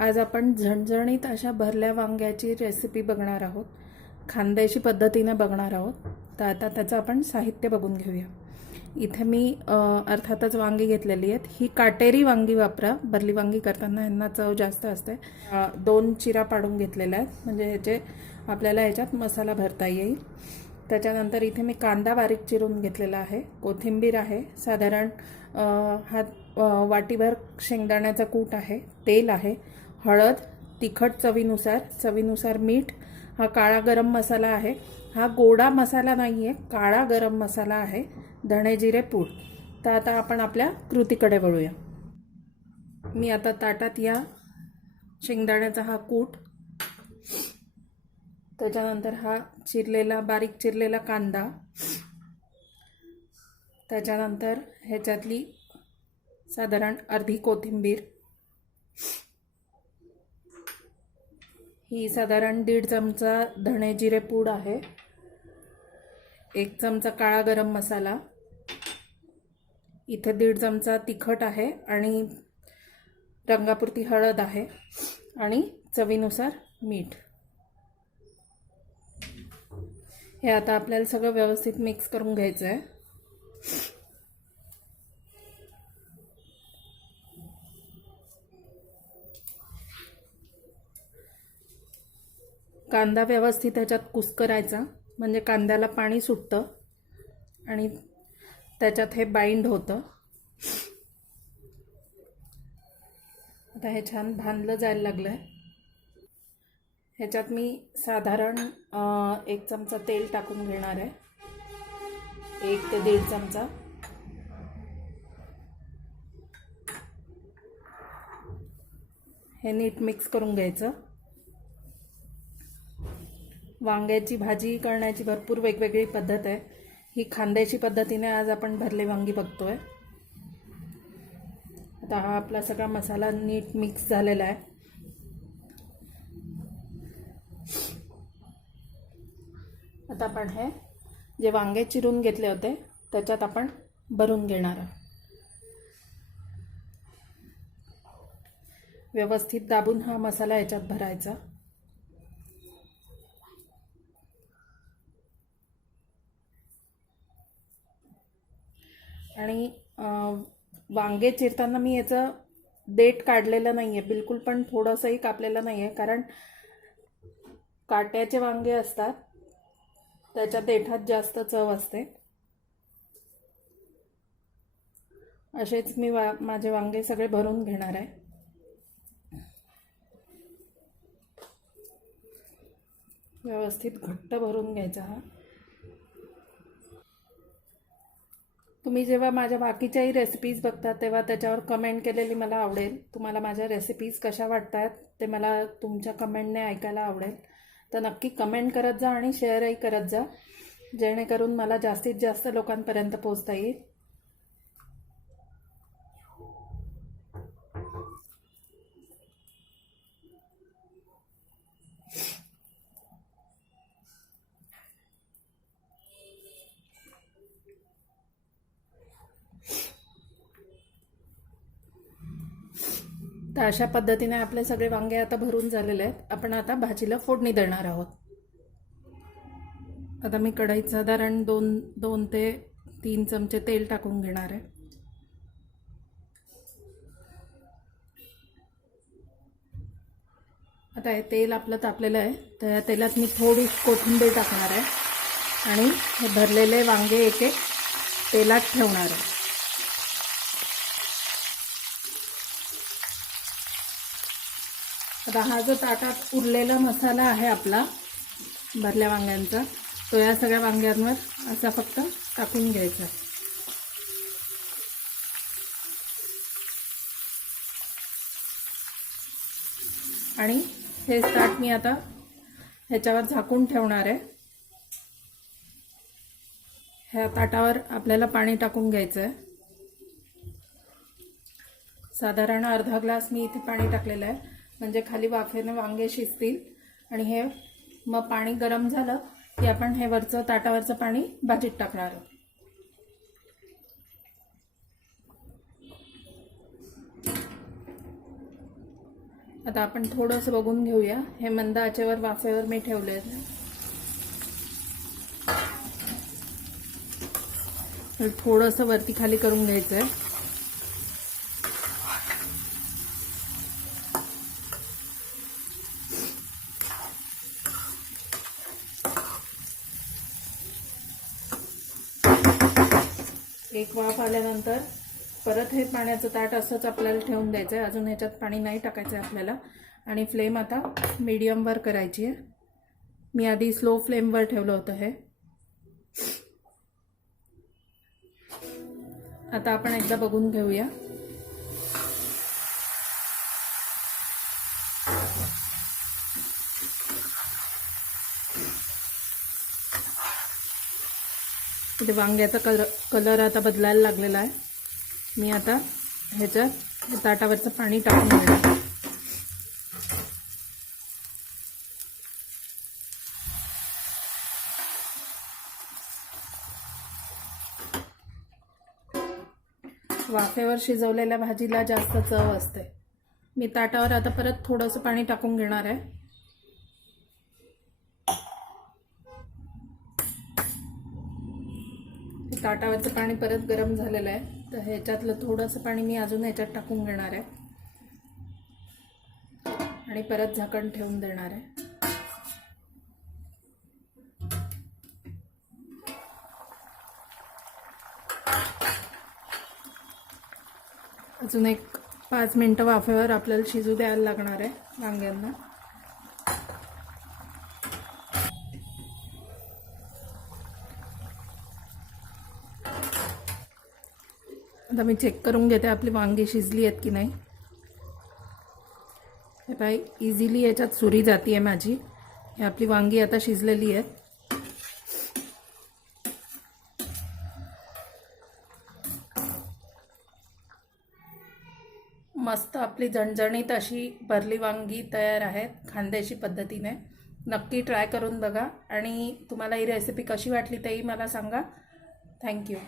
आज आपण झणझणीत अशा भरल्या वांग्याची रेसिपी बघणार आहोत. खानदेशी पद्धतीने बघणार आहोत. तर आता त्याचं आपण साहित्य बघून घेऊया. इथे मी अर्थातच वांगी घेतलेली आहेत. ही काटेरी वांगी वापरा. भरली वांगी करताना यांना चव जास्त असते. 2 चिरा पाडून घेतलेल्या आहेत म्हणजे ह्याचे आपल्याला ह्याच्यात मसाला भरता येईल. त्याच्यानंतर इथे मी कांदा बारीक चिरून घेतलेला आहे. कोथिंबीर आहे साधारण वाटीभर, शेंगदाण्याचा कूट आहे, तेल आहे, हळद, तिखट चवीनुसार मीठ, हा काळा गरम मसाला आहे. हा गोडा मसाला नाही आहे, काळा गरम मसाला आहे, धणे जिरे पूड. तर आता आपण आपल्या कृतीकडे वळूया. मी आता ताटात या शेंगदाण्याचा हा कूट, त्याच्यानंतर हा बारीक चिरलेला कांदा, त्याच्यानंतर ह्याच्यातली साधारण अर्धी कोथिंबीर, ही साधारण 1.5 चमचा धणे जिरे पूड आहे, 1 चमचा काळा गरम मसाला, इथे 1.5 चमचा तिखट आहे आणि रंगापुरती हळद आहे आणि चवीनुसार मीठ. हे आता आपल्याला सगळं व्यवस्थित मिक्स करून घ्यायचं आहे. कांदा व्यवस्थित ह्याच्यात कुस्करायचा म्हणजे कांद्याला पाणी सुटतं आणि त्याच्यात हे बाइंड होतं. आता हे छान भाजलं जायला लागलंय. ह्याच्यात मी साधारण 1 चमचा तेल टाकून घेणार आहे, 1 ते 1.5 चमचा. हे नीट मिक्स करून घ्यायचं. वांग्याची भाजी करण्याची भरपूर वेगवेगळी पद्धत आहे. ही खानदेशी पद्धतीने आज आपण भरले वांगी बघतोय. आता हा आपला सगळा मसाला नीट मिक्स झालेला आहे. आता आपण हे जे वांगे चिरून घेतले होते त्याच्यात आपण भरून घेणार आहोत. व्यवस्थित दाबून हा मसाला याच्यात भरायचा. आणि वांगे चिरताना मी याचं देठ काढलेलं नाही आहे, बिलकुल पण थोडंसंही कापलेलं नाही आहे, कारण काट्याचे वांगे असतात त्याच्या देठात जास्त चव असते. असेच मी माझे वांगे सगळे भरून घेणार आहे. व्यवस्थित घट्ट भरून घ्यायचा हा. तुम्ही जेव्हा माझ्या बाकीच्याही रेसिपीज बघता तेव्हा त्याच्यावर कमेंट केलेली मला आवडेल. तुम्हाला माझ्या रेसिपीज कशा वाटतात ते मला तुमच्या कमेंटने ऐकायला आवडेल. तर नक्की कमेंट करत जा आणि शेअरही करत जा, जेणेकरून मला जास्तीत जास्त लोकांपर्यंत पोहोचता येईल. तर अशा पद्धतीने आपले सगळे वांगे आता भरून झालेले आहेत. आपण आता भाजीला फोडणी देणार आहोत. आता मी कढईत साधारण 2 ते 3 चमचे तेल टाकून घेणार आहे. आता हे तेल आपलं तापलेलं आहे, तर या तेलात मी थोडी कोथिंबीर टाकणार आहे आणि हे भरलेले वांगे एक तेलात ठेवणार आहे. आता हा जो ताटात उरलेला मसाला आहे आपला भरल्या वांग्यांचा, तो या सगळ्या वांग्यांवर असा फक्त टाकून घ्यायचा. आणि हे ताट मी आता ह्याच्यावर झाकून ठेवणार आहे. ह्या ताटावर आपल्याला पाणी टाकून घ्यायचं आहे. साधारण अर्धा ग्लास मी इथे पाणी टाकलेलं आहे, म्हणजे खाली वाफेने वांगे शिजतील. आणि हे मग पाणी गरम झालं की आपण हे वरचं ताटावरचं पाणी भाजीत टाकणार आहोत. आता आपण थोडंसं बघून घेऊया. हे मंद आचेवर वाफेवर मी ठेवले आहे. थोडंसं वरती खाली करून घ्यायचं आहे. एक वाफ आल्यानंतर परत हे पाण्याचं ताट असंच आपल्याला ठेवून द्यायचं आहे. अजून ह्याच्यात पाणी नाही टाकायचं आहे आपल्याला. आणि फ्लेम आता मीडियमवर करायची आहे. मी आधी स्लो फ्लेमवर ठेवलं होतं हे. आता आपण एकदा बघून घेऊया. इथे वांग्याचा कलर आता बदलायला लागलेला आहे. मी आता ह्याच्यात ताटावरचं पाणी टाकून घेणार. वाफेवर शिजवलेल्या भाजीला जास्त चव असते. मी ताटावर आता परत थोडंसं पाणी टाकून घेणार आहे. ताटावरचं पाणी परत गरम झालेलं आहे, तर ह्याच्यातलं थोडंसं पाणी मी अजून ह्याच्यात टाकून घेणार आहे आणि परत झाकण ठेवून देणार आहे. अजून एक 5 मिनिटं वाफेवर आपल्याला शिजू द्यायला लागणार आहे वांग्यांना. आता मी चेक करून घेते आपली वांगी शिजली आहेत की नाही. हे पाय इझिली याच्यात सुरी जाती आहे माझी. हे आपली वांगी आता शिजलेली आहेत. मस्त आपली झणझणीत अशी भरली वांगी तयार आहेत खानदेशी पद्धतीने. नक्की ट्राय करून बघा आणि तुम्हाला ही रेसिपी कशी वाटली तेही मला सांगा. थँक्यू.